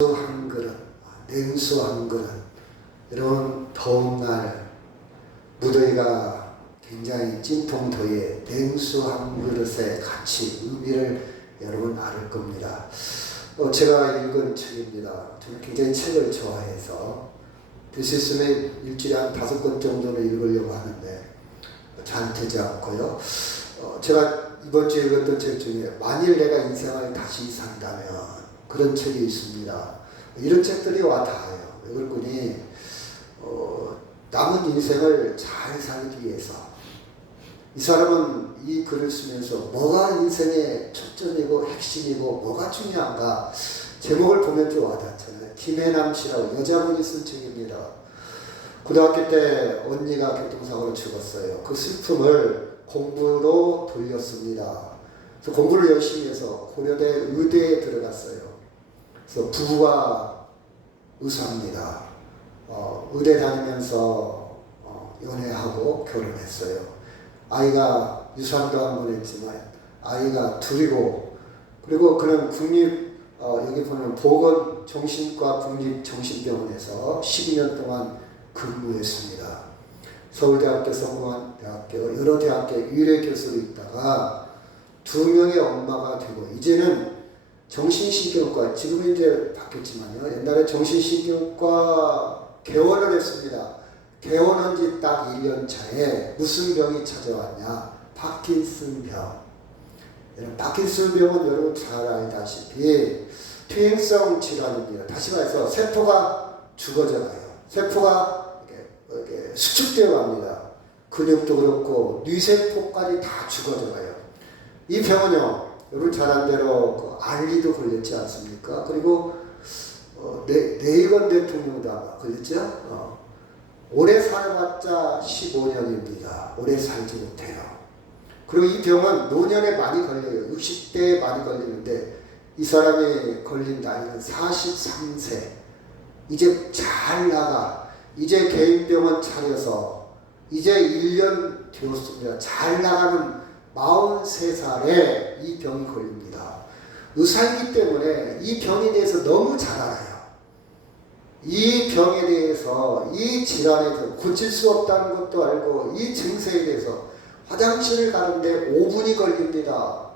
한 그릇, 냉수 한 그릇. 이런 더운 날 무더위가 굉장히 찜통 더위에 냉수 한 그릇의 가치, 의미를 여러분 알을 겁니다. 제가 읽은 책입니다. 저는 굉장히 책을 좋아해서 될 수 있으면 일주일에 한 5권 정도는 읽으려고 하는데 잘 되지 않고요. 제가 이번 주에 읽었던 책 중에 만일 내가 인생을 다시 산다면 그런 책이 있습니다. 이런 책들이 와 닿아요. 왜 그러니 남은 인생을 잘 살기 위해서 이 사람은 이 글을 쓰면서 뭐가 인생의 초점이고 핵심이고 뭐가 중요한가 제목을 보면 좀 와닿잖아요. 김혜남 씨라고 여자분이 쓴 책입니다. 고등학교 때 언니가 교통사고로 죽었어요. 그 슬픔을 공부로 돌렸습니다. 그래서 공부를 열심히 해서 고려대 의대에 들어갔어요. 그래서 부부가 의사입니다. 의대 다니면서 연애하고 결혼했어요. 아이가 유산도 한 번 했지만 아이가 둘이고, 그리고 그는 여기 보면 보건정신과 국립정신병원에서 12년 동안 근무했습니다. 서울대학교, 성공대학교, 여러 대학교 유래 교수로 있다가 2명의 엄마가 되고, 이제는 정신신경과, 지금은 이제 바뀌었지만요, 옛날에 정신신경과 개원을 했습니다. 개원한 지 딱 1년 차에 무슨 병이 찾아왔냐? 파킨슨병. 파킨슨병은 여러분 잘 알다시피 퇴행성 질환입니다. 다시 말해서 세포가 죽어져 가요. 세포가 이렇게 수축되어 갑니다. 근육도 그렇고 뇌세포까지 다 죽어져 가요. 이 병은요, 여러분 잘 아는 대로 그 알리도 걸렸지 않습니까? 그리고 레이건 대통령도 아마 걸렸죠? 오래 살아봤자 15년입니다. 오래 살지 못해요. 그리고 이 병은 노년에 많이 걸려요. 60대에 많이 걸리는데 이 사람이 걸린 나이는 43세. 이제 잘 나가. 이제 개인병원 차려서 이제 1년 되었습니다. 잘 나가는 43살에 이 병이 걸립니다. 의사이기 때문에 이 병에 대해서 너무 잘 알아요. 이 병에 대해서, 이 질환에 대해서 고칠 수 없다는 것도 알고, 이 증세에 대해서 화장실을 가는데 5분이 걸립니다.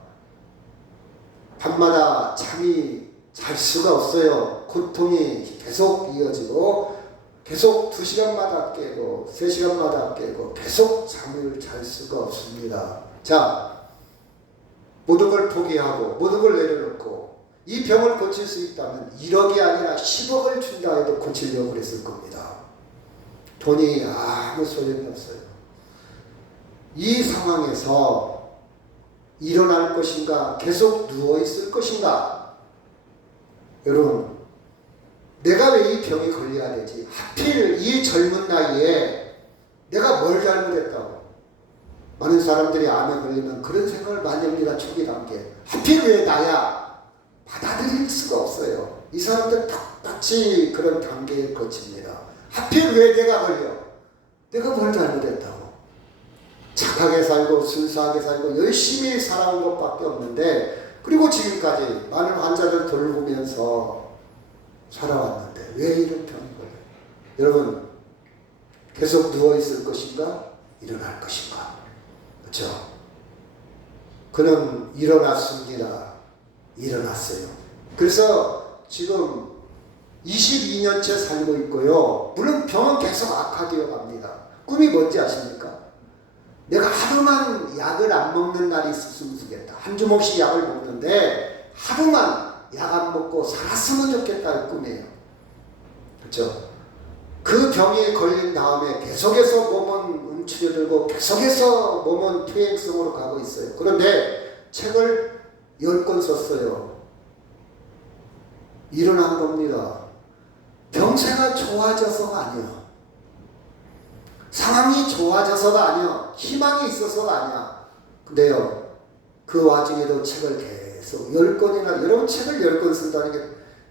밤마다 잠이 잘 수가 없어요. 고통이 계속 이어지고 계속 2시간마다 깨고 3시간마다 깨고 계속 잠을 잘 수가 없습니다. 자, 모든 걸 포기하고 모든 걸 내려놓고 이 병을 고칠 수 있다면 1억이 아니라 10억을 준다 해도 고치려고 그랬을 겁니다. 돈이 아무 소용이 없어요. 이 상황에서 일어날 것인가, 계속 누워있을 것인가? 여러분, 내가 왜 이 병에 걸려야 되지? 하필 이 젊은 나이에 내가 뭘 잘못했다고? 많은 사람들이 암에 걸리면 그런 생각을 많이 합니다. 초기 단계. 하필 왜 나야? 받아들일 수가 없어요. 이 사람들 똑같이 그런 단계에 거칩니다. 하필 왜 내가 걸려? 내가 뭘 잘못했다고? 착하게 살고 순수하게 살고 열심히 살아온 것밖에 없는데, 그리고 지금까지 많은 환자들 돌보면서 살아왔는데 왜 이런 병이 걸려요? 여러분, 계속 누워있을 것인가? 일어날 것인가? 그렇죠? 그는 일어났습니다. 일어났어요. 그래서 지금 22년째 살고 있고요. 물론 병은 계속 악화되어 갑니다. 꿈이 뭔지 아십니까? 내가 하루만 약을 안 먹는 날이 있었으면 좋겠다. 한 주먹씩 약을 먹는데 하루만 약 안 먹고 살았으면 좋겠다는 꿈이에요. 그렇죠? 그 병에 걸린 다음에 계속해서 몸은 움츠려들고 계속해서 몸은 퇴행성으로 가고 있어요. 그런데 책을 10권 썼어요. 일어난 겁니다. 병세가 좋아져서가 아니야. 상황이 좋아져서가 아니야. 희망이 있어서가 아니야. 근데요, 그 와중에도 책을 계속 10권이나, 여러분 책을 10권 쓴다는 게,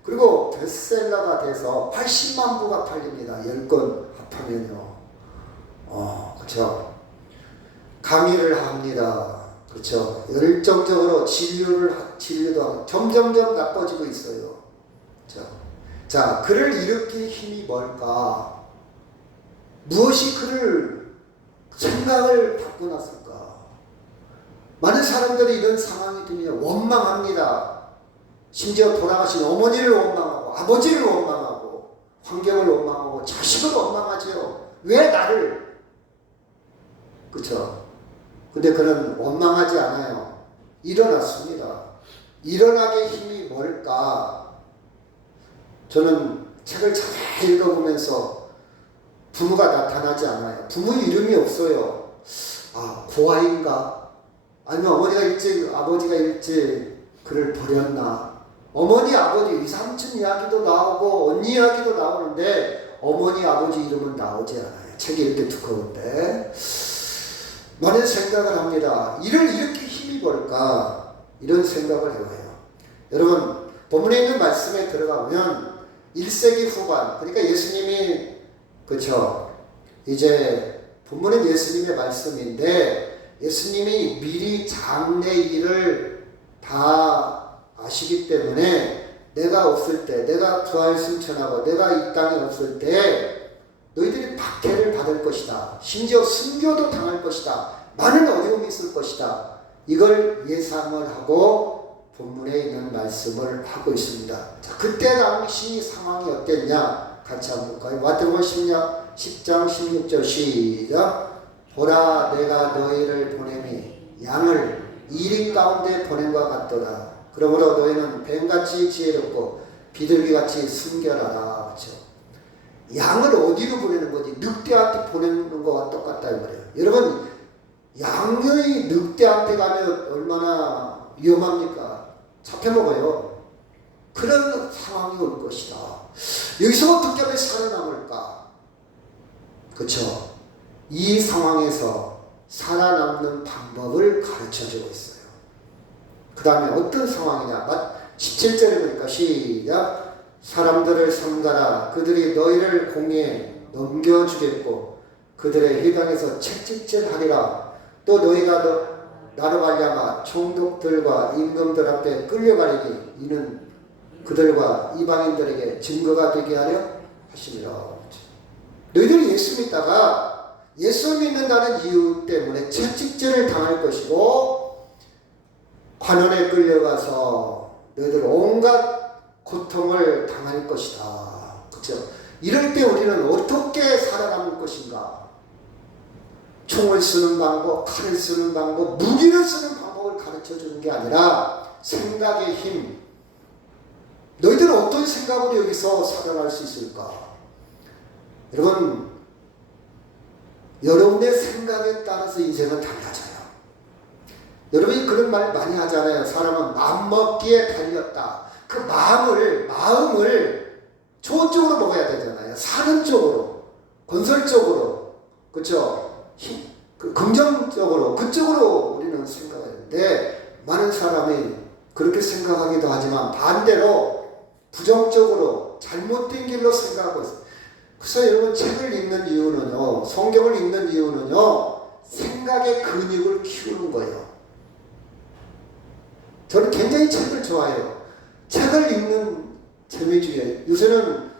그리고 베스트셀러가 돼서 80만 부가 팔립니다. 10권 합하면요. 그렇죠. 강의를 합니다. 그렇죠. 열정적으로 진료도 하고 점점점 나빠지고 있어요. 그렇죠. 자, 그를 일으킬 힘이 뭘까? 무엇이 그를 생각을 바꿔놨을까? 많은 사람들이 이런 상황이 되면 원망합니다. 심지어 돌아가신 어머니를 원망하고 아버지를 원망하고 환경을 원망하고 자식을 원망하죠. 왜 나를? 그렇죠? 근데 그는 원망하지 않아요. 일어났습니다. 일어나게 힘이 뭘까? 저는 책을 잘 읽어보면서 부모가 나타나지 않아요. 부모 이름이 없어요. 아, 고아인가? 아니면 어머니가 일찍, 아버지가 일찍 그를 버렸나? 어머니, 아버지, 이삼촌 이야기도 나오고 언니 이야기도 나오는데 어머니, 아버지 이름은 나오지 않아요. 책이 이렇게 두꺼운데. 많은 생각을 합니다. 이를 일으킬 힘이 뭘까? 이런 생각을 해봐요. 여러분, 본문에 있는 말씀에 들어가면 1세기 후반, 그러니까 예수님이, 그쵸, 이제 본문은 예수님의 말씀인데 예수님이 미리 장래 일을 다 아시기 때문에 내가 없을 때, 내가 부활 승천하고 내가 이 땅에 없을 때 너희들이 박해를 받을 것이다. 심지어 순교도 당할 것이다. 많은 어려움이 있을 것이다. 이걸 예상을 하고 본문에 있는 말씀을 하고 있습니다. 자, 그때 당시 상황이 어땠냐? 같이 한번 볼까요? 마태복음 10장 16절 시작. 보라, 내가 너희를 보냄이 양을 이린 가운데 보냄과 같도다. 그러므로 너희는 뱀같이 지혜롭고 비둘기같이 순결하라. 그렇죠? 양을 어디로 보내는 거지? 늑대한테 보내는 거와 똑같다 이 말이에요. 여러분, 양이 늑대한테 가면 얼마나 위험합니까? 잡혀먹어요. 그런 상황이 올 것이다. 여기서 어떻게 하면 살아남을까? 그렇죠? 이 상황에서 살아남는 방법을 가르쳐주고 있어요. 그 다음에 어떤 상황이냐? 17절에 보니까 시작. 사람들을 삼가라. 그들이 너희를 공에 넘겨주겠고 그들의 회당에서 채찍질하리라. 또 너희가 나로 말미암아 총독들과 임금들 앞에 끌려가리니 이는 그들과 이방인들에게 증거가 되게 하려 하심이라. 너희들이 예수 믿다가 예수 믿는다는 이유 때문에 채찍질을 당할 것이고 관원에 끌려가서 너희들 온갖 고통을 당할 것이다. 그렇죠? 이럴 때 우리는 어떻게 살아남을 것인가? 총을 쓰는 방법, 칼을 쓰는 방법, 무기를 쓰는 방법을 가르쳐 주는 게 아니라 생각의 힘. 너희들은 어떤 생각으로 여기서 살아갈 수 있을까? 여러분, 여러분의 생각에 따라서 인생은 달라져요. 여러분이 그런 말 많이 하잖아요. 사람은 맘먹기에 달렸다. 그 마음을 좋은 쪽으로 먹어야 되잖아요. 사는 쪽으로, 건설적으로, 그렇죠? 긍정적으로, 그쪽으로 우리는 생각하는데 많은 사람이 그렇게 생각하기도 하지만 반대로 부정적으로 잘못된 길로 생각하고 있어요. 그래서 여러분 책을 읽는 이유는요, 성경을 읽는 이유는요, 생각의 근육을 키우는 거예요. 저는 굉장히 책을 좋아해요. 책을 읽는 재미 중에 요새는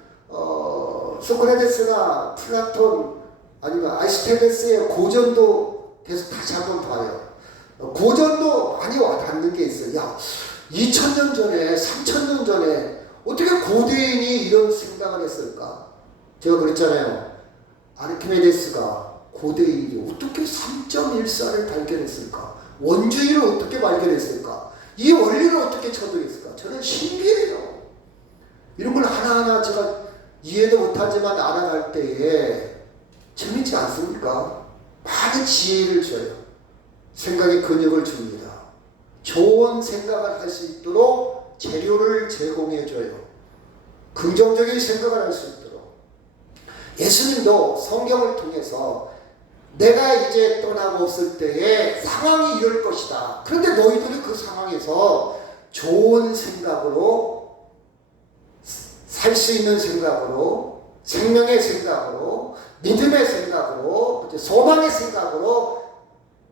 소크라테스나 플라톤 아니면 아리스토텔레스의 고전도 계속 다시 한번 봐요. 고전도 많이 와닿는 게 있어요. 야, 2000년 전에 3000년 전에 어떻게 고대인이 이런 생각을 했을까? 제가 그랬잖아요. 아르키메데스가 고대인이 어떻게 3.14를 발견했을까? 원주의를 어떻게 발견했을까? 이 원리를 어떻게 쳐들었을까? 저는 신기해요. 이런 걸 하나하나 제가 이해도 못하지만 알아갈 때에 재밌지 않습니까? 많은 지혜를 줘요. 생각의 근육을 줍니다. 좋은 생각을 할 수 있도록 재료를 제공해 줘요. 긍정적인 생각을 할 수 있도록. 예수님도 성경을 통해서 내가 이제 떠나고 없을 때에 상황이 이럴 것이다. 그런데 너희들은 그 상황에서 좋은 생각으로 살 수 있는 생각으로, 생명의 생각으로, 믿음의 생각으로, 소망의 생각으로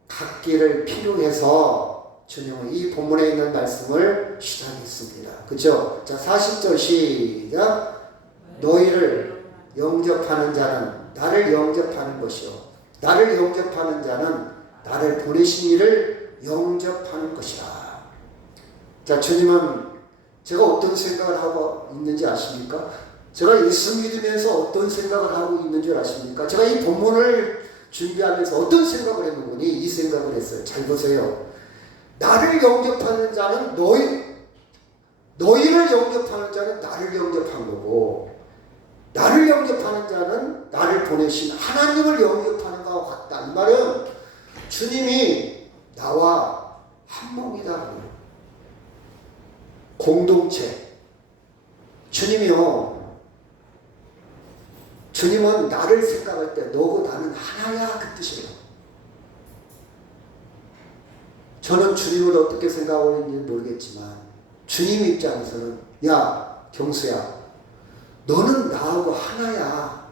갖기를 필요해서 주님은 이 본문에 있는 말씀을 시작했습니다. 그죠? 자, 40절 시작. 너희를 영접하는 자는 나를 영접하는 것이요 나를 영접하는 자는 나를 보내신 이를 영접하는 것이라. 자, 주님은 제가 어떤 생각을 하고 있는지 아십니까? 제가 예수 믿으면서 어떤 생각을 하고 있는 줄 아십니까? 제가 이 본문을 준비하면서 어떤 생각을 했는지 이 생각을 했어요. 잘 보세요. 나를 영접하는 자는 너희를 영접하는 자는 나를 영접한 거고, 나를 영접하는 자는 나를 보내신 하나님을 영접하는 것과 같다. 이 말은 주님이 나와 한 몸이다. 공동체. 주님은 나를 생각할 때 너고 나는 하나야, 그 뜻이에요. 저는 주님을 어떻게 생각하고 있는지 모르겠지만 주님 입장에서는 야 경수야, 너는 나하고 하나야.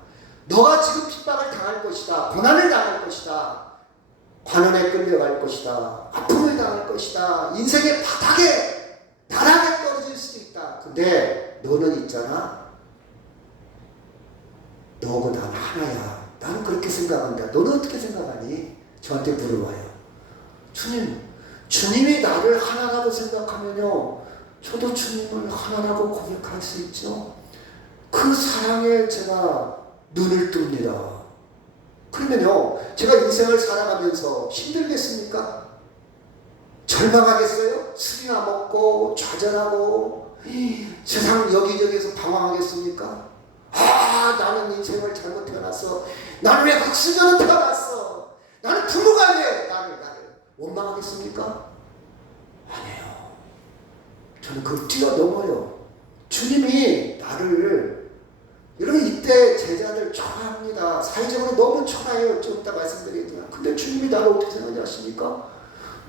너가 지금 핍박을 당할 것이다. 고난을 당할 것이다. 관원에 끌려갈 것이다. 아픔을 당할 것이다. 인생의 바닥에 나락에 떨어질 수도 있다. 근데 너는 있잖아. 너하고 나는 하나야. 나는 그렇게 생각한다. 너는 어떻게 생각하니? 저한테 물어봐요. 주님이 나를 하나라고 생각하면요, 저도 주님을 하나라고 고백할 수 있죠. 그 사랑에 제가 눈을 뜹니다. 그러면요, 제가 인생을 살아가면서 힘들겠습니까? 절망하겠어요? 술이나 먹고 좌절하고 세상 여기저기에서 방황하겠습니까? 나는 인생을 잘못 태어났어. 나는 왜 흑수저로 태어났어? 나는 부모가 왜 나를 원망하겠습니까? 아니에요. 저는 그걸 뛰어넘어요. 주님이 나를, 여러분 이때 제자들 초라합니다. 사회적으로 너무 초라해요. 좀 이따 말씀드리겠지만. 근데 주님이 나를 어떻게 생각하지 아십니까?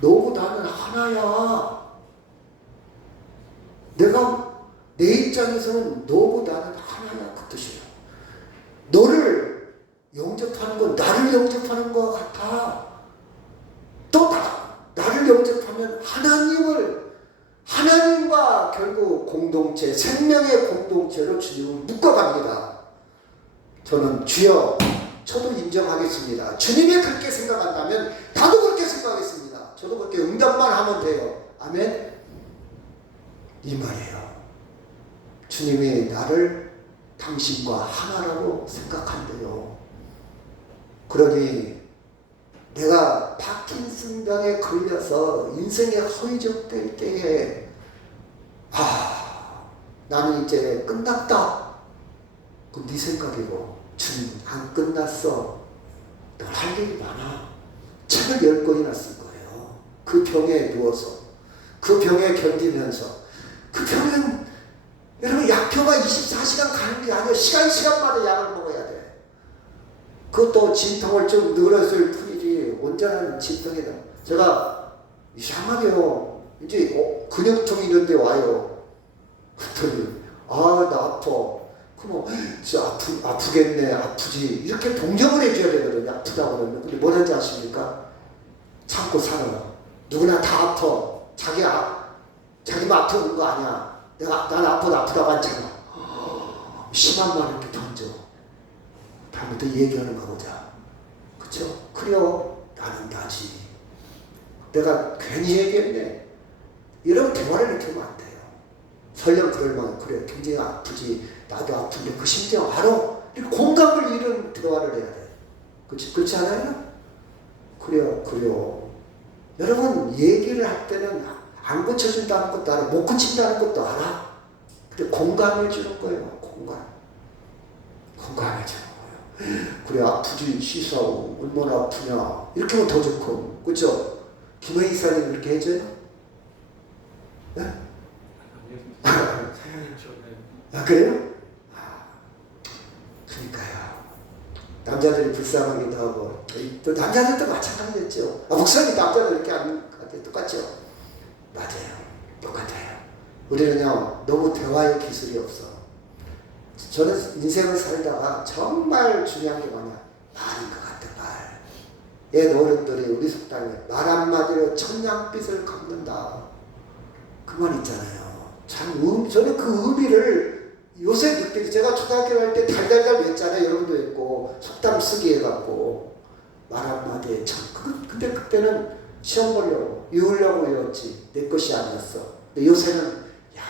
너고 나는 하나야. 내 입장에서는 너고 나는 하나야, 그 뜻이에요. 너를 영접하는 건 나를 영접하는 것과 같아. 또 나를 영접하면 하나님과 결국 공동체, 생명의 공동체로 주님을 묶어갑니다. 저는 주여, 저도 인정하겠습니다. 주님이 그렇게 생각한다면 나도 그렇게 생각하겠습니다. 저도 그렇게 응답만 하면 돼요. 아멘? 이 말이에요. 주님이 나를 당신과 하나라고 생각한대요. 그러니 내가 파킨슨병에 걸려서 인생이 허위적될 때에 나는 이제 끝났다. 그럼 네 생각이고, 주님 안 끝났어. 너 할 일이 많아. 책을 10권이나 쓴 거예요. 그 병에 누워서, 그 병에 견디면서. 그 병은 여러분 약효가 24시간 가는 게 아니라 시간마다 약을 먹어야 돼. 그것도 진통을 좀 늘었을 뿐이지 온전한 진통이다. 제가 이상하게요, 이제 근육통이 있는데 와요. 그랬더니 나 아파. 그럼 진짜 아프겠네, 아프지, 이렇게 동정을 해줘야 되거든요. 아프다고 그러면. 근데 뭐라는지 아십니까? 참고 살아. 누구나 다 아파. 자기만 아픈 거 아니야. 난 아프다고 하잖아. 심한 말 이렇게 던져. 다음부터 얘기하는 거 보자. 그쵸? 그래요. 나는 나지. 내가 괜히 얘기했네. 이런 대화를 이렇게 하면 안 돼요. 설령 그럴 만한, 그래, 굉장히 아프지. 나도 아픈데 그 심정 알아? 이렇게 공감을 이룬 대화를 해야 돼. 그렇지 않아요? 그래요. 여러분, 얘기를 할 때는 안 고쳐준다는 것도 알아. 못 고친다는 것도 알아. 근데 공감해 주는 거예요. 공감해 주는 거예요. 그래, 아프지, 시사하고, 얼마나 아프냐. 이렇게 하면 더 좋고. 그렇죠? 김혜희 이사님 이렇게 해줘요? 네? 그래요? 그러니까요. 남자들이 불쌍하기도 하고, 또 남자들도 마찬가지겠죠. 목사님 남자들 이렇게 하는 것 똑같죠? 맞아요. 똑같아요. 우리는요, 너무 대화의 기술이 없어. 저는 인생을 살다가 정말 중요한 게 뭐냐? 말인 것 같아, 말. 옛 어른들이 우리 속담에 말 한마디로 천냥빚을 갚는다. 그 말 있잖아요. 참, 저는 그 의미를 요새 늑대기 제가 초등학교 갈 때 달달달 외잖아요. 여러분도 했고 속담 쓰기 해갖고 말 한마디에 참 그때는 시험 보려고 외우려고 외웠지 내 것이 아니었어. 근데 요새는 야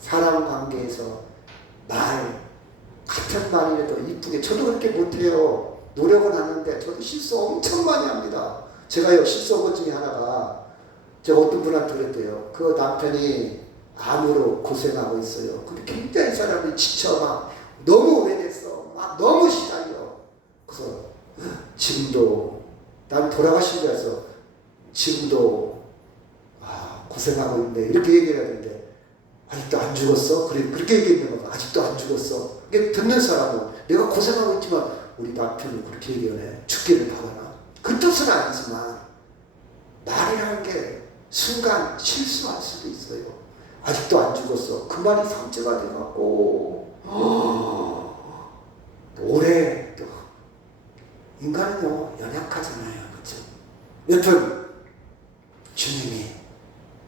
사람 관계에서 말 같은 말이라도 이쁘게 저도 그렇게 못해요. 노력은 하는데 저도 실수 엄청 많이 합니다. 제가요 실수한 것 중에 하나가 제가 어떤 분한테 그랬대요. 그 남편이 암으로 고생하고 있어요. 근데 굉장히 사람이 지쳐 막 너무 오래됐어. 막 너무 시달려. 그래서 지금도 난 돌아가신 줄 알아서 지금도 고생하고 있네 이렇게 얘기를 하는데 아직도 안 죽었어? 그래 그렇게 얘기했는 거야. 아직도 안 죽었어. 이게 듣는 사람은 내가 고생하고 있지만 우리 남편은 그렇게 얘기하네. 죽기를 바라나. 그 뜻은 아니지만 말이라는 게 순간 실수할 수도 있어요. 아직도 안 죽었어. 그 말이 상처가 돼갖고 오래 또 인간은요 연약하잖아요. 그렇죠? 여튼 주님이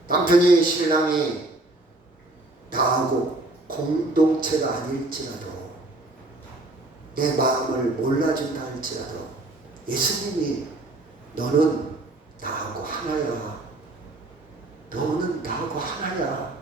남편이 신랑이 나하고 공동체가 아닐지라도 내 마음을 몰라준다 할지라도 예수님이 너는 나하고 하나야. 너는 나하고 하나야.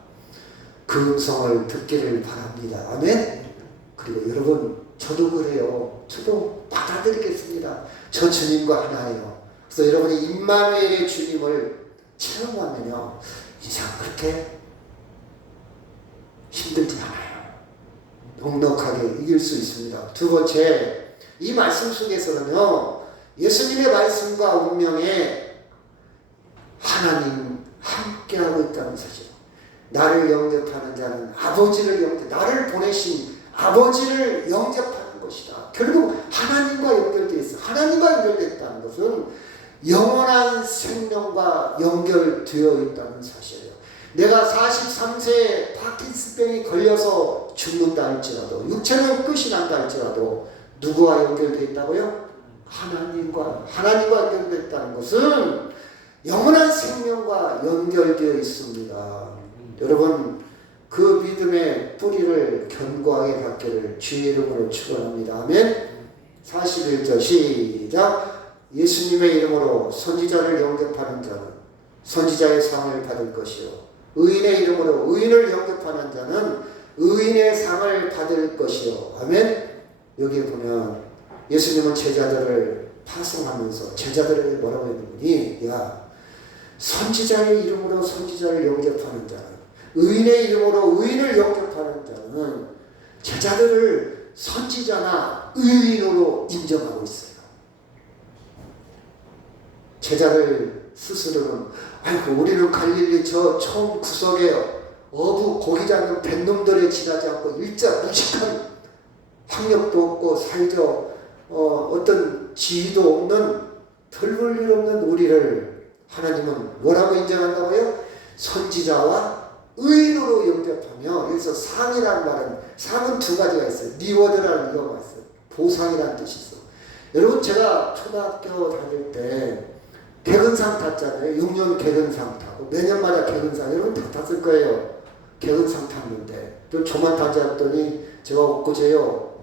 그 음성을 듣기를 바랍니다. 아멘. 그리고 여러분 저도 그래요. 저도 받아들이겠습니다. 저 주님과 하나예요. 그래서 여러분이 임마누엘의 주님을 체험하면요 인생 그렇게 힘들지 않아요. 넉넉하게 이길 수 있습니다. 두 번째, 이 말씀 속에서는요 예수님의 말씀과 운명에 하나님 함께하고 있다는 사실. 나를 영접하는 자는 아버지를 나를 보내신 아버지를 영접하는 것이다. 결국 하나님과 연결되어 있어. 하나님과 연결됐다는 것은 영원한 생명과 연결되어 있다는 사실이에요. 내가 43세에 파킨슨병이 걸려서 죽는다 할지라도 육체는 끝이 난다 할지라도 누구와 연결되어 있다고요? 하나님과 연결됐다는 것은 영원한 생명과 연결되어 있습니다. 여러분 그 믿음의 뿌리를 견고하게 갖기를 주의 이름으로 축원합니다. 아멘. 41절 시작. 예수님의 이름으로 선지자를 영접하는 자는 선지자의 상을 받을 것이요 의인의 이름으로 의인을 영접하는 자는 의인의 상을 받을 것이요. 아멘. 여기에 보면 예수님은 제자들을 파송하면서 제자들에게 뭐라고 했느니 야 선지자의 이름으로 선지자를 영접하는 자는 의인의 이름으로 의인을 영접하는 자는 제자들을 선지자나 의인으로 인정하고 있어요. 제자들 스스로는 아이고 우리는 갈릴리 저 처음 구석에 어부 고기 잡는 뱃놈들에 지나지 않고 일자 무식한 학력도 없고 사회적 어떤 지위도 없는 별 볼 일 없는 우리를 하나님은 뭐라고 인정한다고요? 선지자와 의인으로 영접하며 여기서 상이라는 말은 상은 두 가지가 있어요. 리워드라는 이유가 있어요. 보상이라는 뜻이 있어. 여러분 제가 초등학교 다닐 때 개근상 탔잖아요. 6년 개근상 타고 매년마다 개근상 여러분 다 탔을 거예요. 개근상 탔는데 좀 저만 타지 않았더니 제가 엊그제요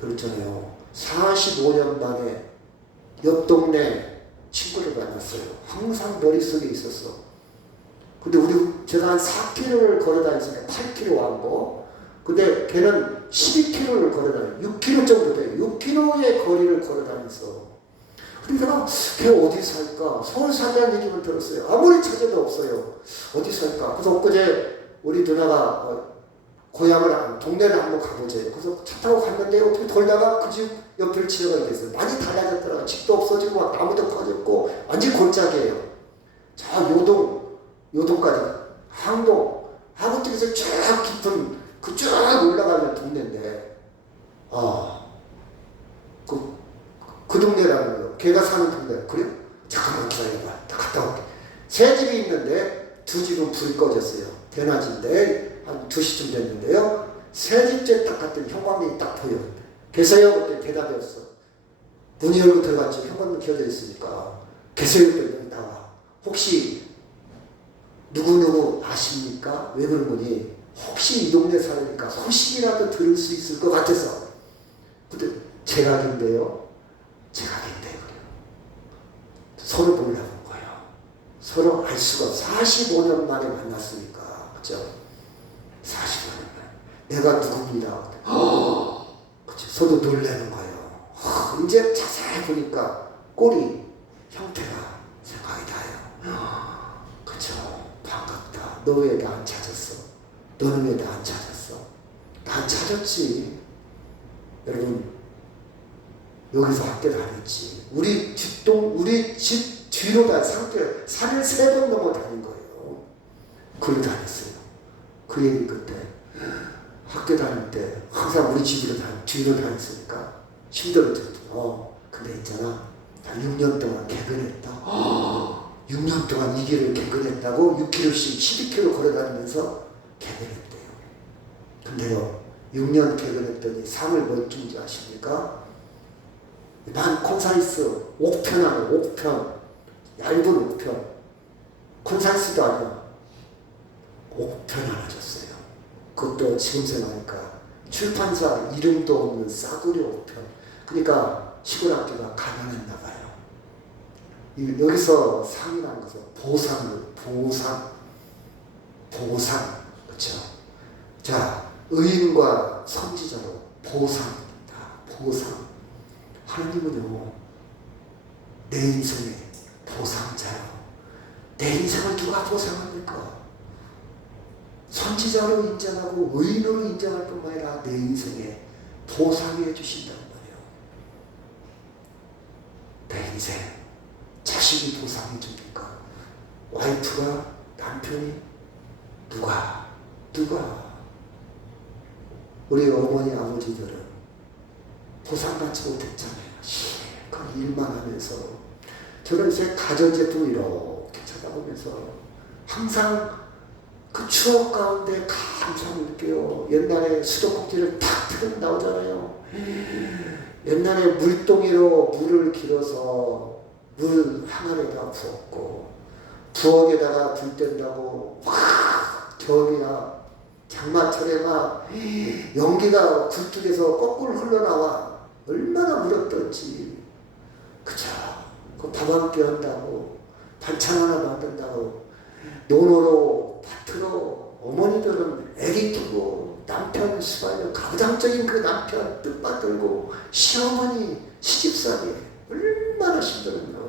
그렇잖아요. 45년 만에 옆 동네 친구를 만났어요. 항상 머릿속에 있었어. 근데 제가 한 4km를 걸어 다녔으니까 8km 왔고, 근데 걔는 12km를 걸어 다녀요. 6km 정도 돼요. 6km의 거리를 걸어 다녔어. 근데 내가 걔 어디 살까? 서울 살다는 얘기만 들었어요. 아무리 찾아도 없어요. 어디 살까? 그래서 엊그제 우리 누나가 동네를 한번 가보자. 그래서 차 타고 갔는데 어떻게 돌다가 그 집 옆을 지나가게 됐어요. 많이 달라졌더라고요. 집도 없어지고 막 나무도 커졌고 완전 골짜기예요. 저 요동까지 항동 쪽에서 쭉 깊은 그 쭉 올라가는 동네인데 그 동네라는 거예요. 걔가 사는 동네. 그래요? 잠깐만 기다려봐. 나 갔다 올게. 세 집이 있는데 두 집은 불이 꺼졌어요. 대낮인데 한 2시쯤 됐는데요. 세 집째 딱 갔더니 형광등이 딱 보여. 계세요? 그때 대답이 없어. 문이 열고 들어갔죠. 형광등 켜져 있으니까. 계세요? 그랬더니 나와. 혹시 누구누구 아십니까? 왜 그런 거니? 혹시 이 동네 사람이니까 소식이라도 들을 수 있을 것 같아서. 근데 제각인데요. 제각인데요. 서로 몰라본 거예요. 서로 알 수가 45년 만에 만났으니까. 그죠? 45년 만에. 내가 누굽니다. 그죠? 서로 놀라는 거예요. 이제 자세히 보니까 꼬리 형태가 생각이 나요. 그죠? 반갑다. 너 왜 나 안 찾았어? 너는 왜 나 안 찾았어? 나 찾았지. 여러분, 여기서 학교 다녔지. 우리 집 뒤로 산을 3번 넘어 다닌 거예요. 그로 다녔어요. 그 얘기 그때 학교 다닐 때 항상 우리 집으로 뒤로 다녔으니까 힘들었죠. 근데 있잖아, 나 6년 동안 개근했다. 6년 동안 이 길을 개근했다고 6km씩 12km 걸어다니면서 개근했대요. 근데요, 6년 개근했더니 상을 뭘 준지 아십니까? 난 콘사이스 옥편 하네. 옥편, 얇은 옥편. 콘사이스도 아니야. 옥편 하나 줬어요. 그것도 지금 생각하니까 출판사 이름도 없는 싸구려 옥편. 그러니까 시골 학교가 가난했나 봐요. 여기서 상이라는 것은 보상. 그렇죠? 자, 의인과 선지자로 보상입니다. 보상. 하나님은요, 내 인생의 보상자요. 내 인생을 누가 보상합니까? 선지자로 인정하고 의인으로 인정할 뿐만 아니라 내 인생에 보상해 주신다는 말이에요. 내 인생 자식이 보상해 줍니까? 와이프가, 남편이, 누가? 우리 어머니 아버지들은 보상받지 못했잖아요. 실컷 일만 하면서. 저는 제 가전제품을 이렇게 쳐다보면서 항상 그 추억 가운데 감사를 느껴요. 옛날에 수도꼭지를 탁 틀면 나오잖아요. 옛날에 물동이로 물을 길어서 물 항아리에다 부었고, 부엌에다가 불 뗀다고 막 저기야 장마철에 막 연기가 굴뚝에서 거꾸로 흘러나와. 얼마나 물었던지. 그쵸? 그 밥 한 끼 한다고, 반찬 하나 만든다고, 논으로 밭으로 어머니들은 애기 두고 남편 수발려 가부장적인 그 남편 뜻받들고 시어머니 시집살이 얼마나 힘들었나.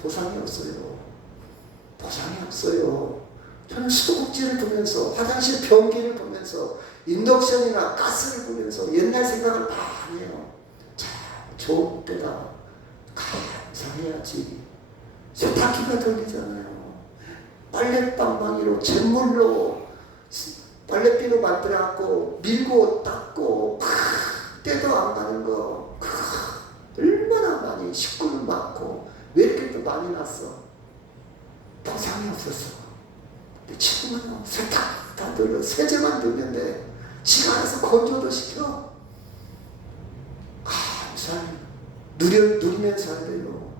보상이 없어요. 보상이 없어요. 저는 수도꼭지를 보면서, 화장실 변기를 보면서, 인덕션이나 가스를 보면서 옛날 생각을 많이 해요. 참 좋은 때다. 감사해야지. 세탁기가 돌리잖아요. 빨래방망이로 잿물로 빨래비누 만들어갖고 밀고 닦고 때도 안 가는 거 얼마나 많이 식구는 많고 왜 이렇게 또 많이 났어? 보상이 없었어. 근데 지금은 세탁 다 들어 세제만 들는데 지가 알아서 건조도 시켜. 감사해. 누리면서 안 돼요.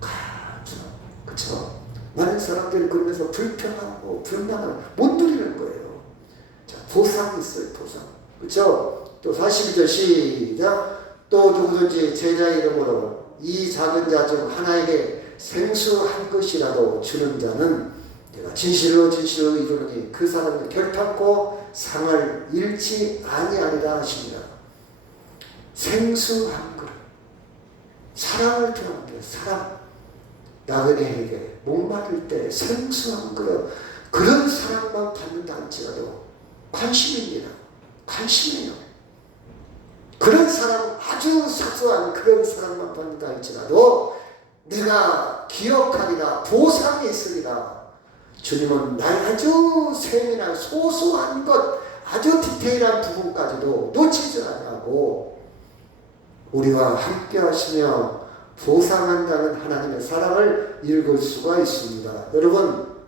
감사. 그쵸? 많은 사람들이 그러면서 불평하고 불만을 못 누리는 거예요. 자, 보상이 있어요. 보상. 그쵸? 또 42절 시작. 또 누구든지 제자 이름으로 이 작은 자 중 하나에게 생수 한 것이라도 주는 자는 내가 진실로 이르노니 그 사람은 결탄코 상을 잃지 아니하리라 하십니다. 생수 한 그릇. 사랑을 표현합니다. 사랑. 나그네에게 목마를 때 생수 한 그릇. 그런 사랑만 받는다 할지라도 관심입니다. 관심이에요. 그런 사랑, 아주 사소한 그런 사랑만 받는다 할지라도 내가 기억하리라. 보상이 있으리라. 주님은 나의 아주 세밀한 소소한 것, 아주 디테일한 부분까지도 놓치지 않고 우리와 함께 하시며 보상한다는 하나님의 사랑을 읽을 수가 있습니다. 여러분,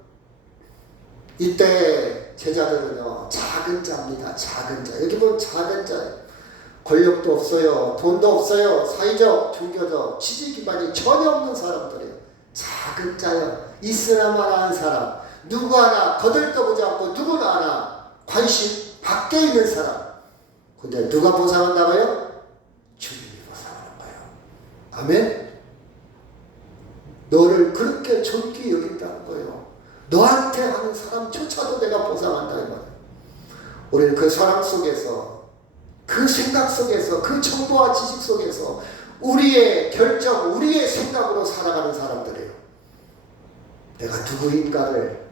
이때 제자들은요, 작은 자입니다. 작은 자. 여기 보면 작은 자예요. 권력도 없어요. 돈도 없어요. 사회적, 종교적, 지지 기반이 전혀 없는 사람들이에요. 작은 자요. 있으나 마나한 사람. 누구 하나 거들떠보지 않고 누구나 하나 관심 밖에 있는 사람. 근데 누가 보상한다고요? 주님이 보상하는 거예요. 아멘. 너를 그렇게 존귀 여긴다는 거예요. 너한테 하는 사람조차도 내가 보상한다 이 말이에요. 우리는 그 사랑 속에서, 그 생각 속에서, 그 정보와 지식 속에서 우리의 결정, 우리의 생각으로 살아가는 사람들이에요. 내가 누구인가를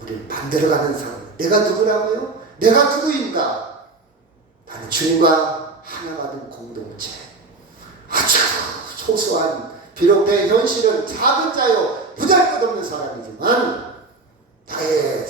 우리는 만들어가는 사람. 내가 누구라고요? 내가 누구인가? 나는 주님과 하나가 된 공동체. 아주 소소한, 비록 내 현실은 작은 자요 부잘것없는 사람이지만 나의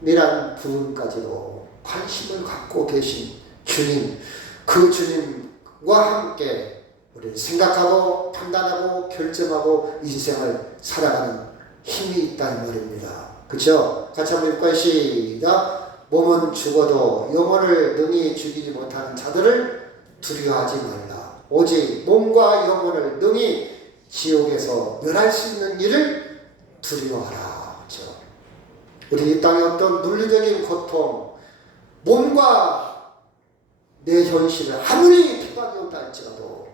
세밀한 부분까지도 관심을 갖고 계신 주님, 그 주님과 함께 우리는 생각하고 판단하고 결정하고 인생을 살아가는 힘이 있다는 말입니다. 그렇죠? 같이 한번 읽고 시작. 몸은 죽어도 영혼을 능히 죽이지 못하는 자들을 두려워하지 말라. 오직 몸과 영혼을 능히 지옥에서 멸할 수 있는 일을 두려워하라. 그렇죠? 우리 이 땅의 어떤 물리적인 고통, 몸과 내 현실을 아무리 핍박이 온다 할지라도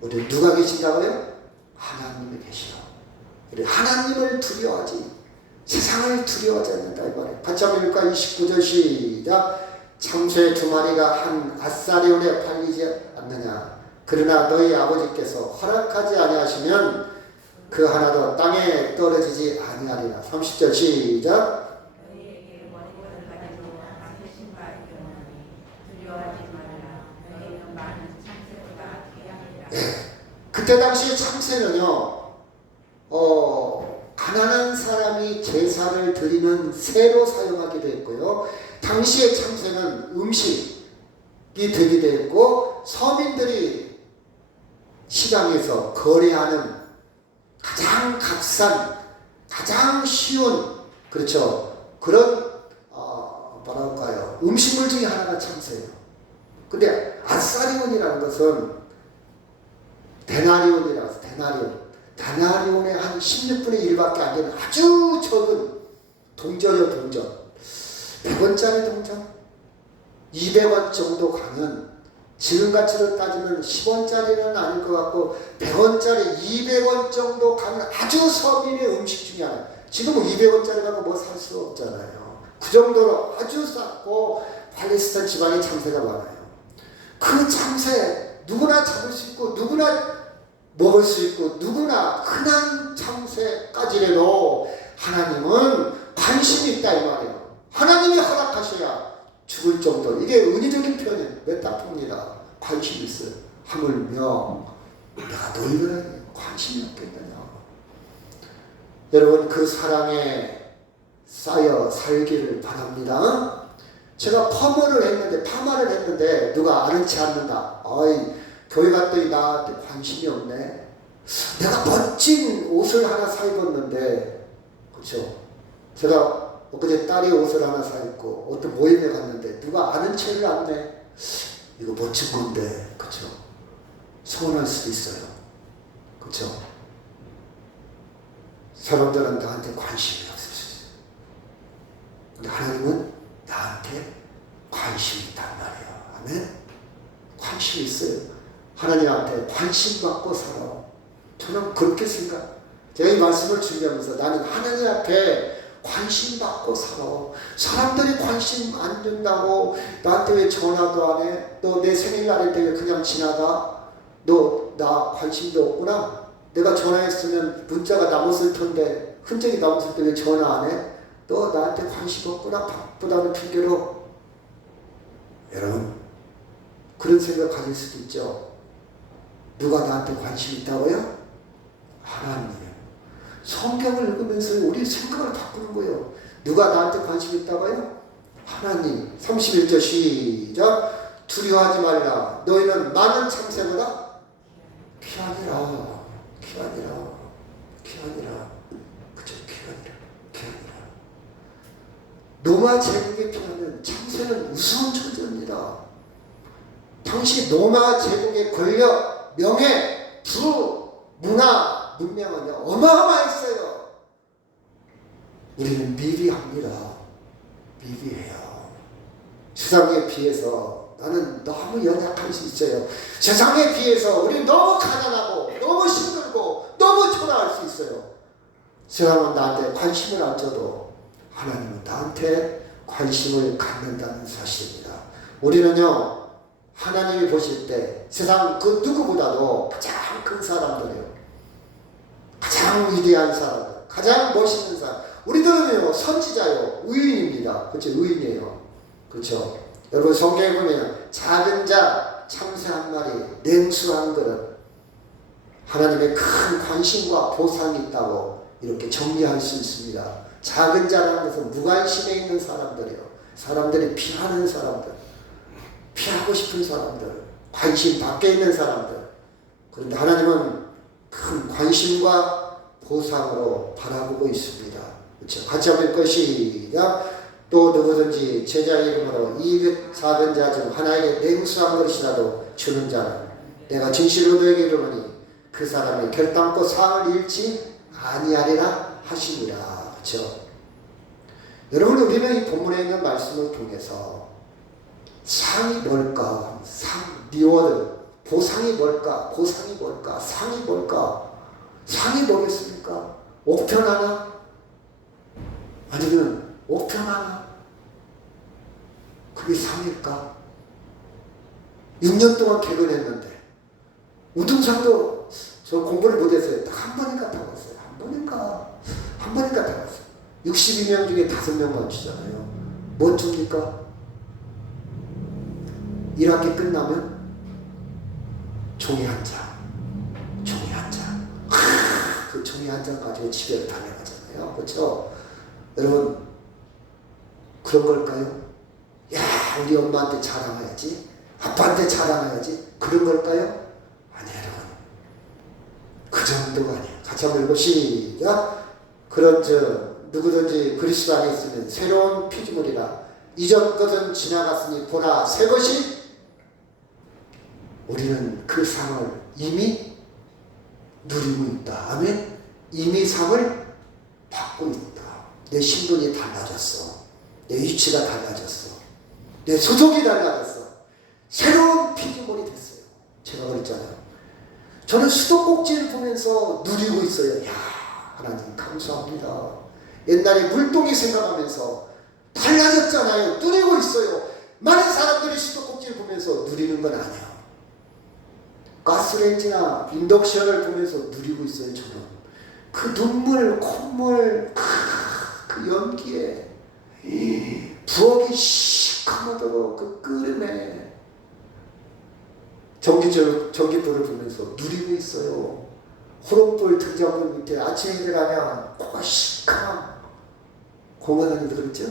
우리 누가 계신다고요? 하나님이 계시오. 우리 하나님을 두려워하지 세상을 두려워하지 않는다 이 말이에요. 같이 한번 읽을까? 29절 시작. 참새 2마리가 한 아사리온에 팔리지 않느냐. 그러나 너희 아버지께서 허락하지 아니하시면 그 하나도 땅에 떨어지지 아니하리라. 30절 시작. 네. 그때 당시 참새는요, 가난한 사람이 제사를 드리는 새로 사용하기도 했고요. 당시의 참새는 음식이 되기도 했고, 서민들이 시장에서 거래하는 가장 값싼, 가장 쉬운, 그렇죠, 그런 뭐랄까요, 음식물 중에 하나가 참새예요. 근데 아사리온이라는 것은 데나리온이라서 데나리온의 한 16분의 1밖에 안 되는 아주 적은 동전이요, 동전. 100원짜리 동전? 200원 정도 가는, 지금 가치로 따지면 10원짜리는 아닐 것 같고 100원짜리, 200원 정도 가는 아주 서민의 음식 중에 하나. 지금은 200원짜리 가고 뭐 살 수 없잖아요. 그 정도로 아주 쌌고 팔레스타인 지방에 참새가 많아요. 그 참새 누구나 잡을 수 있고 누구나 먹을 수 있고 누구나 흔한 참새까지라도 하나님은 관심이 있다 이 말이에요. 하나님이 허락하셔야 죽을 정도. 이게 은유적인 표현이에요. 메타포입니다. 관심이 있어요. 하물며 내가 너희들에게 관심이 없겠느냐. 여러분 그 사랑에 쌓여 살기를 바랍니다. 제가 파마를 했는데 누가 아는 체 않는다. 어이, 교회 갔더니 나한테 관심이 없네. 내가 멋진 옷을 하나 사 입었는데, 그렇죠? 제가 엊그제 딸이 옷을 하나 사 입고 어떤 모임에 갔는데 누가 아는 체를 않네. 이거 멋진 건데, 그렇죠? 서운할 수도 있어요. 그렇죠? 사람들은 나한테 관심이 없을 수 있어요. 근데 하나님은 나한테 관심이 있단 말이에요. 아멘? 관심이 있어요. 하나님한테 관심 받고 살아. 저는 그렇게 생각. 제가 이 말씀을 준비하면서 나는 하나님 앞에 관심 받고 살아. 사람들이 관심 안 준다고 나한테 왜 전화도 안 해? 너 내 생일날인데 왜 그냥 지나가? 너 나 관심도 없구나? 내가 전화했으면 문자가 남았을 텐데 흔적이 남았을 때 왜 전화 안 해? 너 나한테 관심 없구나? 바쁘다는 핑계로. 여러분 그런 생각 가질 수도 있죠. 누가 나한테 관심 있다고요? 하나님이에요. 성경을 읽으면서 우리 생각을 바꾸는 거예요. 누가 나한테 관심 있다고요? 하나님. 31절 시작. 두려워하지 말라. 너희는 많은 참새보다 귀하니라. 귀하니라. 귀하니라. 그쵸? 귀하니라. 노마 제국에 비하면 참새는 우스운 존재입니다. 당시 노마 제국의 권력, 명예, 부, 문화, 문명은요 어마어마했어요. 우리는 미비합니다. 미비해요. 세상에 비해서 나는 너무 연약할 수 있어요. 세상에 비해서 우리 너무 가난하고 너무 힘들고 너무 초라할 수 있어요. 세상은 나한테 관심을 안 줘도 하나님은 나한테 관심을 갖는다는 사실입니다. 우리는요, 하나님이 보실 때 세상 그 누구보다도 가장 큰 사람들이에요. 가장 위대한 사람, 가장 멋있는 사람. 우리들은요, 선지자요, 의인입니다. 그렇죠? 의인이에요. 그렇죠? 여러분 성경에 보면 작은 자 참새 한 마리, 냉수 한 그릇, 하나님의 큰 관심과 보상이 있다고 이렇게 정리할 수 있습니다. 작은 자라는 것은 무관심에 있는 사람들이에요. 사람들이 피하는 사람들, 피하고 싶은 사람들, 관심 밖에 있는 사람들. 그런데 하나님은 큰 관심과 보상으로 바라보고 있습니다. 그렇죠? 같이 한번 것이 또 누구든지 제자 이름으로 이 작은 자 중 하나에게 냉수 한 그릇이라도 주는 자는 내가 진실로 너에게 이르노니 그 사람이 결단코 상을 잃지 아니하리라 하시니라. 그렇죠? 여러분, 우리는 이 본문에 있는 말씀을 통해서 상이 뭘까? 리워드, 보상이 뭘까? 보상이 뭘까? 상이 뭘까? 상이 뭐겠습니까? 옥편 하나? 아니면 옥편 하나? 그게 상일까? 6년 동안 개근했는데 우등상도 저 공부를 못했어요. 딱 한 번인가 타봤어요. 한 번인가 타봤어요. 62명 중에 5명만 주잖아요. 뭐 줍니까? 1학기 끝나면 종이 한 장. 그 종이 한 장 가지고 집에 달려가잖아요. 그렇죠? 여러분, 그런 걸까요? 야, 우리 엄마한테 자랑해야지, 아빠한테 자랑해야지, 그런 걸까요? 아니에요, 여러분. 그 정도가 아니에요. 같이 한번 읽고 시작. 그런즉 누구든지 그리스도 안에 있으면 새로운 피조물이라 이전 것은 지나갔으니 보라 새 것이. 우리는 그 상을 이미 누리고 있다. 아멘. 이미 상을 받고 있다. 내 신분이 달라졌어. 내 위치가 달라졌어. 내 소속이 달라졌어. 새로운 피조물이 됐어요. 제가 그랬잖아요. 저는 수도꼭지를 보면서 누리고 있어요. 야, 하나님 감사합니다. 옛날에 물동이 생각하면서 달라졌잖아요. 누리고 있어요. 많은 사람들이 수도꼭지를 보면서 누리는 건 아니에요. 가스레인지나 인덕션을 보면서 누리고 있어요. 저는 그 눈물, 콧물, 그 연기에 부엌이 시커멓도록 그 끓음에 전기불을 보면서 누리고 있어요. 호롱불 등장불 밑에 아침에 일어나면 코가 시커먼 공원하는 그랬죠?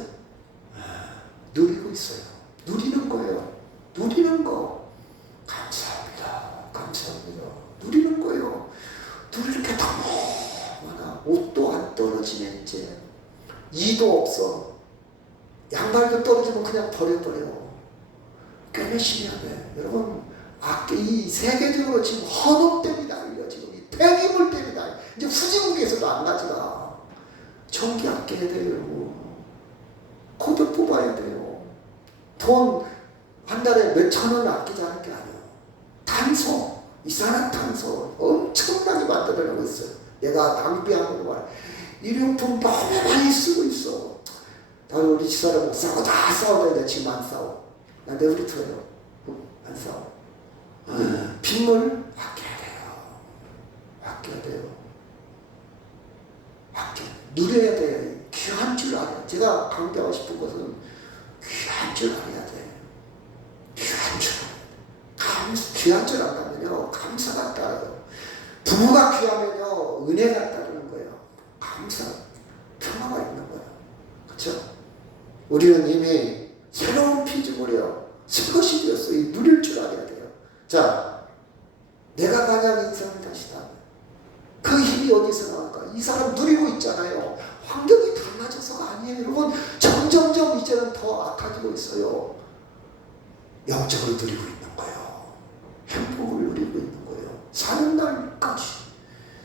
누리고 있어요. 누리는 거예요. 누리는 거. 감사합니다. 누리는 거예요. 누릴 게 너무 많아. 옷도 안 떨어지네, 이제. 이도 없어. 양말도 떨어지면 그냥 버려버려. 꽤 열심히 해야 돼. 여러분, 이 세계적으로 지금 헌옷 때문에 난리야. 지금 이 폐기물 때문에 난리야. 이제 후진국에서도 안 가져가. 전기 아껴야 돼요. 코드 뽑아야 돼요. 돈 한 달에 몇천 원 아끼자는 게 아니에요. 탄소, 이산화탄소 엄청나게 만들어내고 있어요. 내가 낭비하는 거 말. 일용품 너무 많이 쓰고 있어. 나는 우리 집사람하고 싸워. 다 싸우는데 지금 안 싸워. 나 내버려둬요. 안 싸워. 빗물 아껴야 돼요. 누려야 돼요. 귀한 줄 알아요. 제가 강조하고 싶은 것은 귀한 줄 알아야 돼. 귀한 줄 알면요, 감사가 따라요. 부부가 귀하면요, 은혜가 따르는 거예요. 감사, 평화가 있는 거예요. 그렇죠? 우리는 이미 새로운 피조물이요, 새 것이 되었어. 이 누릴 줄 알아야 돼요. 자, 내가 만약 인생을 다시 다면 그 힘이 어디서 나올까? 이 사람 누리고 있잖아요. 환경이 달라져서가 아니에요. 여러분, 점점점 이제는 더 악화되고 있어요. 영적으로 누리고 있는 거예요. 행복을 누리고 있는 거예요. 사는 날까지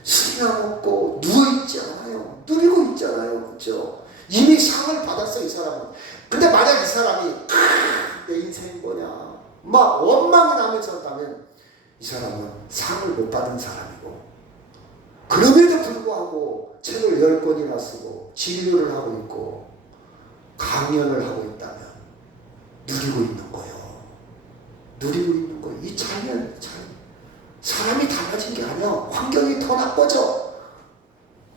술이나 먹고 누워있지 않아요. 누리고 있잖아요. 그렇죠? 이미 상을 받았어요. 이 사람은. 그 인생이 뭐냐 막 원망이 나면서 한다면 이 사람은 상을 못 받은 사람이고, 그럼에도 불구하고 책을 10권이나 쓰고 진료를 하고 있고 강연을 하고 있다면 누리고 있는 거예요. 누리고 있는 거예요. 이 차이는 사람이 달라진 게 아니야. 환경이 더 나빠져.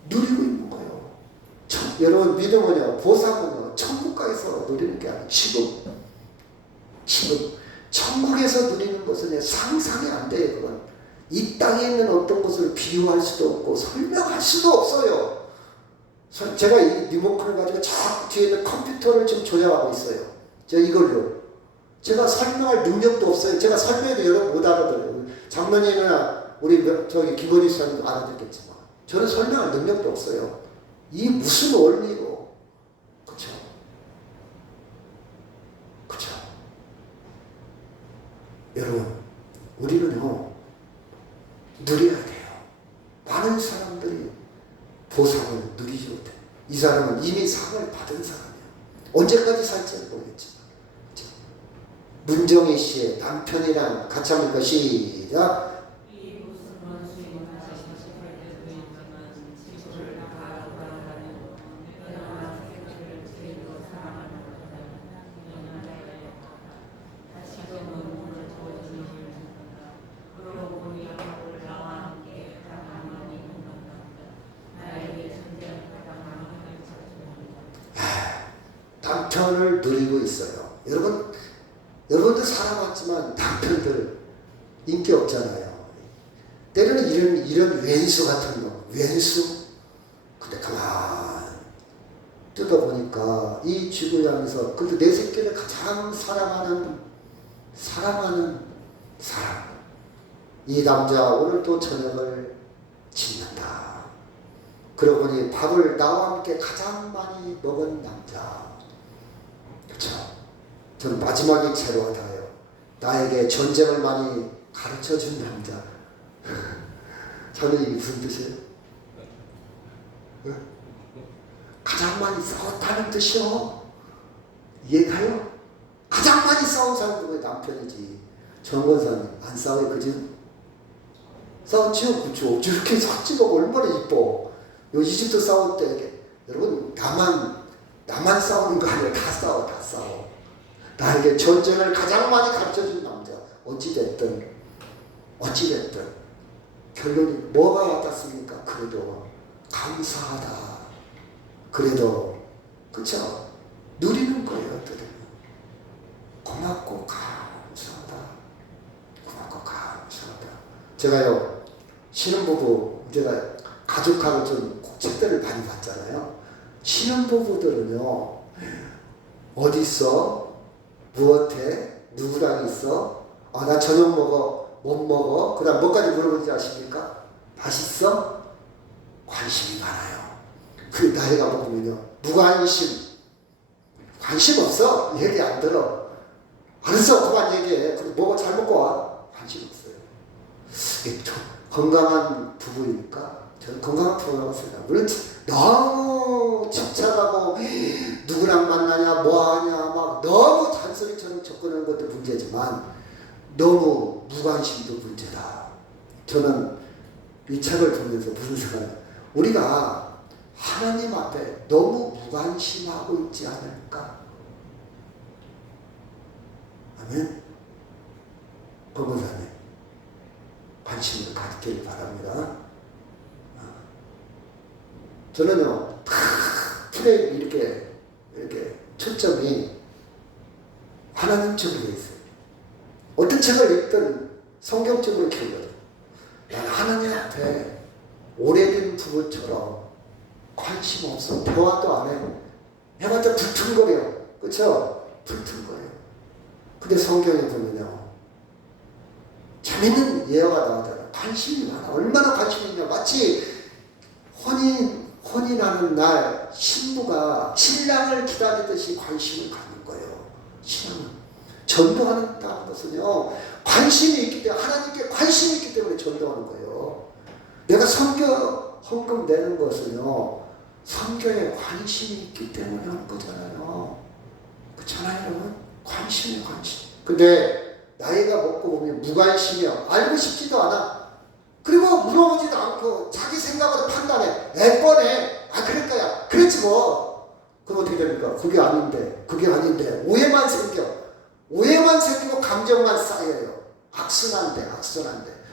누리고 있는 거예요. 여러분 믿음은요, 보상은요, 천국가에서 누리는 게 아니에요. 지금 천국에서 누리는 것은 상상이 안 돼요. 그건 이 땅에 있는 어떤 것을 비유할 수도 없고 설명할 수도 없어요. 제가 이 리모컨을 가지고 저 뒤에 있는 컴퓨터를 지금 조작하고 있어요. 제가 이걸로. 제가 설명할 능력도 없어요. 제가 설명해도 여러분 못 알아들어요. 장로님이나 우리 저기 김원희 씨는 알아듣겠지만 저는 설명할 능력도 없어요. 이 무슨 원리고, 그쵸? 그쵸? 여러분, 우리는요, 누려야 돼요. 많은 사람들이 보상을 누리지 못해. 이 사람은 이미 상을 받은 사람이에요. 언제까지 살지는 모르겠지만. 그쵸? 문정희 씨의 남편이란 같이 합니까? 시작. 남편을 누리고 있어요. 여러분도 살아봤지만 남편들 인기 없잖아요. 때로는 이런 왼수 같은 거, 왼수. 근데 가만 뜯어보니까 이 지구상에서 그래도 내 새끼를 가장 사랑하는 사람. 이 남자 오늘 또 저녁을 짓는다. 그러고 보니 밥을 나와 함께 가장 많이 먹은 남자. 그렇죠. 저는 마지막이 제로하다요. 나에게 전쟁을 많이 가르쳐준 남자. 저는 이게 무슨 뜻이에요? 가장 많이 싸웠다는 뜻이요. 이해가요? 가장 많이 싸운 사람도 남편이지. 정권사님 안 싸워요, 그지? 싸웠죠? 그렇죠. 저렇게 싸지가 얼마나 이뻐. 요 이집트 싸울 때 여러분 나만 싸우는 거 아니라 다 싸워. 나에게 전쟁을 가장 많이 가르쳐준 남자. 어찌됐든 결론이 뭐가 왔았습니까? 그래도 감사하다. 그래도 그쵸? 누리는 거예요. 고맙고 감사하다. 제가요, 신혼부부, 제가 가족하고 좀 책들을 많이 봤잖아요. 신혼부부들은요, 어디 있어? 무엇해? 누구랑 있어? 나 저녁 먹어. 못 먹어? 그 다음 뭐까지 물어보는지 아십니까? 맛있어? 관심이 많아요. 그 나이가 먹으면요, 무관심. 관심 없어. 얘기 안 들어. 알았어. 그만 얘기해. 그럼 뭐가 잘 먹고 와. 관심 없어요. 건강한 부부입니까? 저는 건강한 부부라고 생각합니다. 물론 너무 집착하고 누구랑 만나냐 뭐하냐 막 너무 잔소리처럼 접근하는 것도 문제지만 너무 무관심도 문제다. 저는 이 책을 보면서 무슨 생각이에요? 우리가 하나님 앞에 너무 무관심하고 있지 않을까? 아멘. 법무사님 관심을 갖기를 바랍니다. 저는요, 프레임 이렇게 초점이 하나님 쪽으로 있어요. 어떤 책을 읽든 성경적으로 읽거든. 난 하나님 앞에 오래된 부부처럼 관심 없어. 대화도 안 해. 해봤자 불퉁거려. 그쵸? 불퉁거려. 근데 성경에 보면요, 재밌는 예화가 나오잖아. 관심이 많아. 얼마나 관심이 있냐. 마치 혼인하는 날 신부가 신랑을 기다리듯이 관심을 갖는 거예요. 신랑은 전도하는 것은요, 관심이 있기 때문에, 하나님께 관심이 있기 때문에 전도하는 거예요. 내가 선교 헌금 내는 것은요, 선교에 관심이 있기 때문에 하는 거잖아요. 그렇잖아요, 여러분? 관심. 근데 나이가 먹고 보면 무관심이야. 알고 싶지도 않아. 그리고 물어보지도 않고 자기 생각으로 판단해. 뻔해. 그럴 거야. 그렇지 뭐. 그럼 어떻게 됩니까? 그게 아닌데 오해만 생기고 감정만 쌓여요. 악순환돼.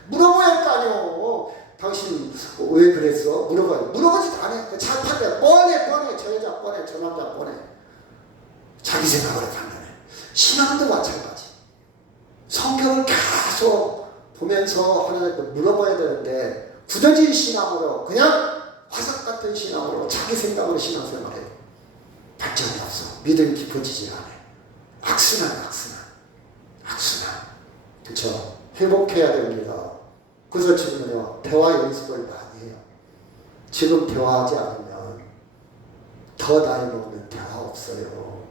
물어봐야 할 거 아니오. 당신 왜 그랬어? 물어보지도 않아. 잘 판단해. 뻔해. 저 여자 뻔해. 저 남자 뻔해. 자기 생각으로 판단해. 신앙도 마찬가지. 성경을 계속 보면서 하나님께 물어봐야 되는데 굳어진 신앙으로 그냥 화석 같은 신앙으로 자기 생각으로 신앙생활해. 발전이 없어. 믿음이 깊어지지 않아. 악순환. 그렇죠? 회복해야 됩니다. 그래서 지금은요 대화 연습을 많이 해요. 지금 대화하지 않으면 더 나이 먹으면 대화 없어요.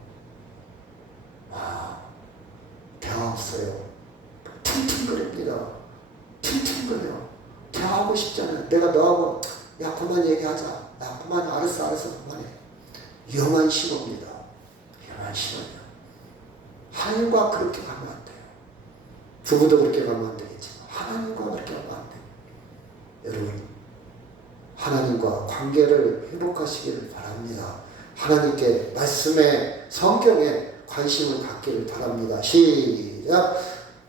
대화 없어요. 팅팅거립니다. 대화하고 싶잖아요. 내가 너하고 그만 얘기하자. 그만 알았어 그만해. 위험한 신호입니다. 하나님과 그렇게 가면 안 돼요. 부부도 그렇게 가면 안 되겠지만 하나님과 그렇게 가면 안 돼요. 여러분 하나님과 관계를 회복하시기를 바랍니다. 하나님께 말씀에 성경에 관심을 갖기를 바랍니다. 시작.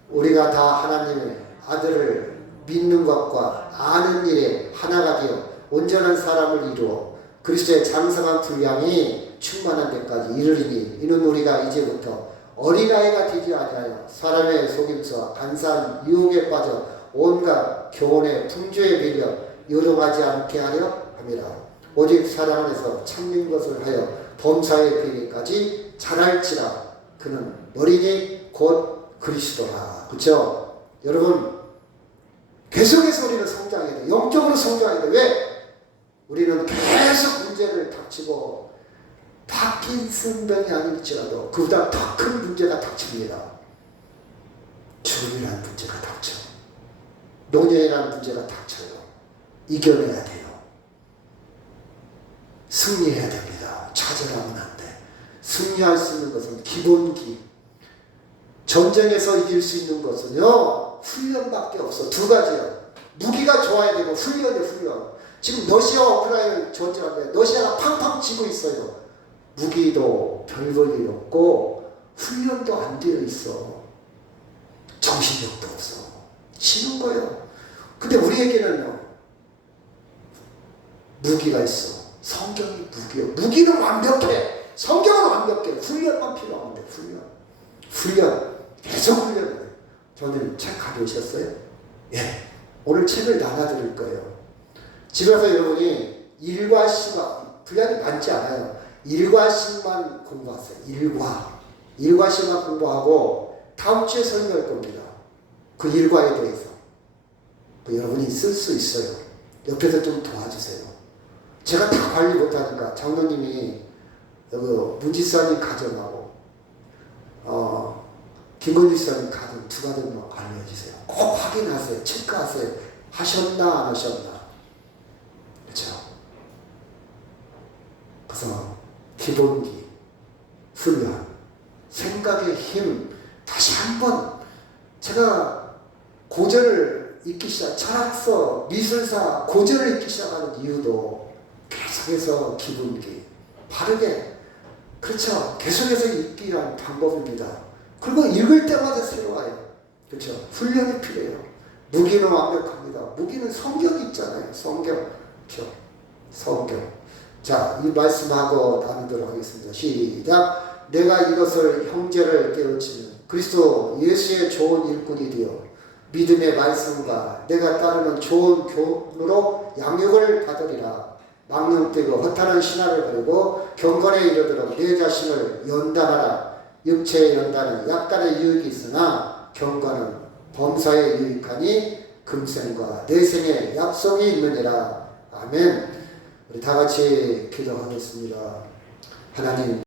우리가 다 하나님의 아들을 믿는 것과 아는 일에 하나가 되어 온전한 사람을 이루어 그리스도의 장성한 분량이 충만한 데까지 이르리니 이는 우리가 이제부터 어린아이가 되지 아니하여 사람의 속임수와 간사한 유혹에 빠져 온갖 교훈의 풍조에 밀려 요동하지 않게 하려 함이라. 오직 사랑 안에서 참는 것을 하여 범사의 비리까지 자랄지라. 그는 머리니 곧 그리스도라. 그렇죠? 여러분 계속해서 우리는 성장해야 돼. 영적으로 성장해야 돼. 왜? 우리는 계속 문제를 닥치고 파킨슨병이 아닐지라도 그보다 더 큰 문제가 닥칩니다. 죽음이라는 문제가 닥쳐. 노년이라는 문제가 닥쳐요. 이겨내야 돼요. 승리해야 됩니다. 좌절하면 안 돼. 승리할 수 있는 것은 기본기. 전쟁에서 이길 수 있는 것은요 훈련밖에 없어. 두 가지요. 무기가 좋아야 되고 훈련. 지금 러시아와 우크라이나 전쟁하는데 러시아가 팡팡 치고 있어요. 무기도 별 볼 일 없고 훈련도 안 되어 있어. 정신력도 없어. 치는 거예요. 근데 우리에게는요 무기가 있어. 성경이 무기요. 무기는 완벽해. 성경은 완벽해. 훈련만 필요한데 훈련. 계속 훈련을 해요. 저는 책 가져오셨어요? 예. 오늘 책을 나눠드릴 거예요. 집에 와서 여러분이 1과 10과 분량이 많지 않아요. 1과 10만 공부하세요. 1과 10만 공부하고 다음 주에 설명할 겁니다. 그 1과에 대해서. 여러분이 쓸 수 있어요. 옆에서 좀 도와주세요. 제가 다 관리 못하니까 장로님이 문지사님 가정하고 김건희 지사님 가정 두 가정만 알려주세요. 꼭 확인하세요. 체크하세요. 하셨나 안 하셨나. 그렇죠? 그래서 기본기, 훈련, 생각의 힘 다시 한번 제가 고전을 읽기 시작, 철학서, 미술사, 고전을 읽기 시작하는 이유도 계속해서 기본기, 바르게, 그렇죠? 계속해서 읽기 위한 방법입니다. 그리고 읽을 때마다 새로워요. 그렇죠? 훈련이 필요해요. 무기는 완벽합니다. 무기는 성경이 있잖아요. 성경. 그렇죠? 성경. 자, 이 말씀하고 나누도록 하겠습니다. 시작. 내가 이것을 형제를 깨우치면 그리스도 예수의 좋은 일꾼이 되어 믿음의 말씀과 내가 따르는 좋은 교훈으로 양육을 받으리라. 막론 떼고 허탄한 신화를 버리고 경건에 이르도록 내 자신을 연단하라. 육체의 연단은 약간의 유익이 있으나 경건은 범사에 유익하니 금생과 내생에 약속이 있느니라. 아멘. 우리 다 같이 기도하겠습니다. 하나님.